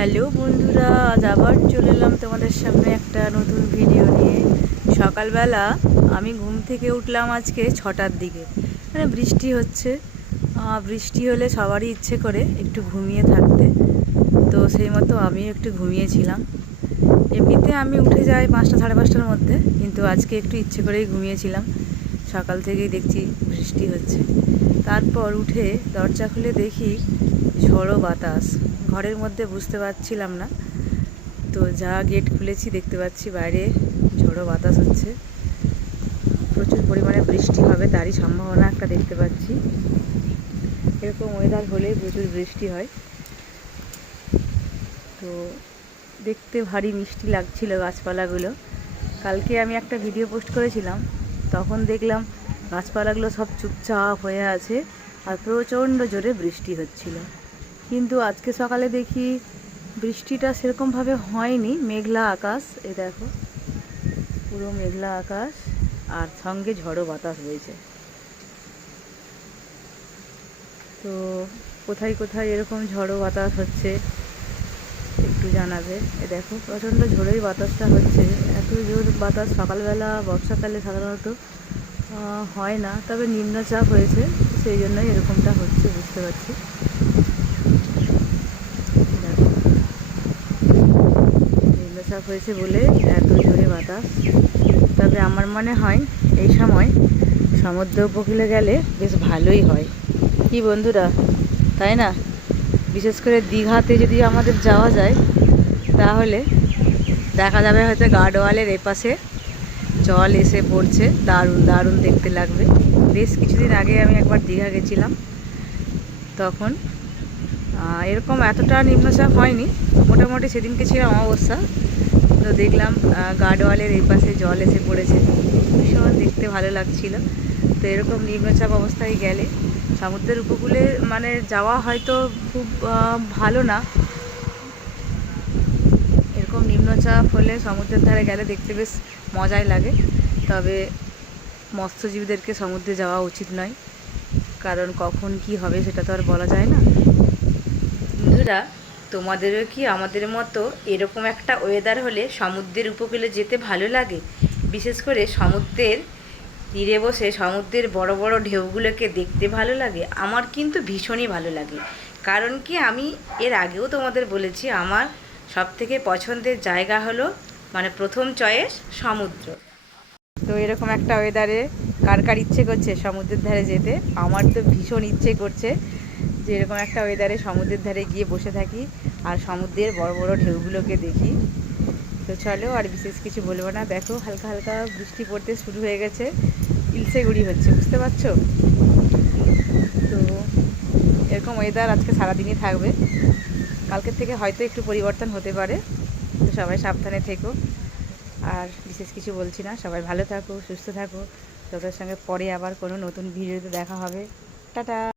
Hello বন্ধুরা, আজ আবার চলে এলাম তোমাদের সামনে একটা নতুন ভিডিও নিয়ে। সকালবেলা আমি ঘুম থেকে উঠলাম আজকে 6টার দিকে। মানে বৃষ্টি হচ্ছে, বৃষ্টি হলে সবারই ইচ্ছে করে একটু ঘুমিয়ে থাকতে। তো সেই মতো আমিও একটু ঘুমিয়েছিলাম। এমনিতে আমি উঠে যাই 5টা সাড়ে 5টার মধ্যে, কিন্তু আজকে একটু ইচ্ছে করেই ঘুমিয়েছিলাম। সকাল থেকেই দেখছি বৃষ্টি হচ্ছে। তারপর উঠে দরজা খুলে দেখি ঝড়ো বাতাস। ঘরের মধ্যে বুঝতে পারছিলাম না, তো যা গেট খুলেছি দেখতে পাচ্ছি বাইরে ঝড়ো বাতাস হচ্ছে। প্রচুর পরিমাণে বৃষ্টি হবে তারই সম্ভাবনা একটা দেখতে পাচ্ছি। এরকম ওয়েদার হলে প্রচুর বৃষ্টি হয়। তো দেখতে ভারী মিষ্টি লাগছিল গাছপালাগুলো। কালকে আমি একটা ভিডিও পোস্ট করেছিলাম, তখন দেখলাম গাছপালাগুলো সব চুপচাপ হয়ে আছে আর প্রচণ্ড জোরে বৃষ্টি হচ্ছিল। কিন্তু আজকে সকালে দেখি বৃষ্টিটা সেরকমভাবে হয়নি, মেঘলা আকাশ। এই দেখো, পুরো মেঘলা আকাশ আর সঙ্গে ঝড়ো বাতাস বইছে। তো কোথায় কোথায় এরকম ঝড়ো বাতাস হচ্ছে একটু জানাবে। এ দেখো, প্রচণ্ড ঝড়োই বাতাসটা হচ্ছে। এত জোর বাতাস সকালবেলা বর্ষাকালে সাধারণত হয় না, তবে নিম্নচাপ হয়েছে সেই জন্যই এরকমটা হচ্ছে, বুঝতে পারছি। নিম্নচাপ হয়েছে বলে এত জোরে বাতাস। তবে আমার মনে হয় এই সময় সমুদ্র উপকূলে গেলে বেশ ভালোই হয়, কি বন্ধুরা, তাই না? বিশেষ করে দীঘাতে যদি আমাদের যাওয়া যায়, তাহলে দেখা যাবে হয়তো গার্ডওয়ালের এপাশে জল এসে পড়ছে, দারুণ দারুণ দেখতে লাগবে। বেশ কিছুদিন আগে আমি একবার দীঘা গেছিলাম, তখন এরকম এতটা নিম্নচাপ হয়নি। মোটামুটি সেদিনকে ছিল অমাবস্যা, তো দেখলাম গার্ডওয়ালের এই পাশে জল এসে পড়েছে, ভীষণ দেখতে ভালো লাগছিল। তো এরকম নিম্নচাপ অবস্থায় গেলে সমুদ্রের উপকূলে মানে যাওয়া হয়তো খুব ভালো না। এরকম নিম্নচাপ হলে সমুদ্রের ধারে গেলে দেখতে বেশ মজাই লাগে। তবে মৎস্যজীবীদেরকে সমুদ্রে যাওয়া উচিত নয়, কারণ কখন কি হবে সেটা তো আর বলা যায় না। বন্ধুরা, তোমাদেরও কি আমাদের মতো এরকম একটা ওয়েদার হলে সমুদ্রের উপকূলে যেতে ভালো লাগে? বিশেষ করে সমুদ্রের তীরে বসে সমুদ্রের বড় বড় ঢেউগুলোকে দেখতে ভালো লাগে? আমার কিন্তু ভীষণই ভালো লাগে। কারণ কি, আমি এর আগেও তোমাদের বলেছি, আমার সবথেকে পছন্দের জায়গা হলো, মানে প্রথম চয়েস সমুদ্র। তো এরকম একটা ওয়েদারে কার কার ইচ্ছে করছে সমুদ্রের ধারে যেতে? আমার তো ভীষণ ইচ্ছে করছে যে এরকম একটা ওয়েদারে সমুদ্রের ধারে গিয়ে বসে থাকি আর সমুদ্রের বড় বড় ঢেউগুলোকে দেখি। তো চলো, আর বিশেষ কিছু বলবো না। দেখো, হালকা হালকা বৃষ্টি পড়তে শুরু হয়ে গেছে, ইলসে গুড়ি হচ্ছে, বুঝতে পারছো? তো এরকম ওয়েদার আজকে সারাদিনই থাকবে, কালকের থেকে হয়তো একটু পরিবর্তন হতে পারে। তো সবাই সাবধানে থেকো। আর বিশেষ কিছু বলছি না, সবাই ভালো থাকো, সুস্থ থাকো। তোদের সঙ্গে পরে আবার কোনো নতুন ভিডিওতে দেখা হবে। টাটা।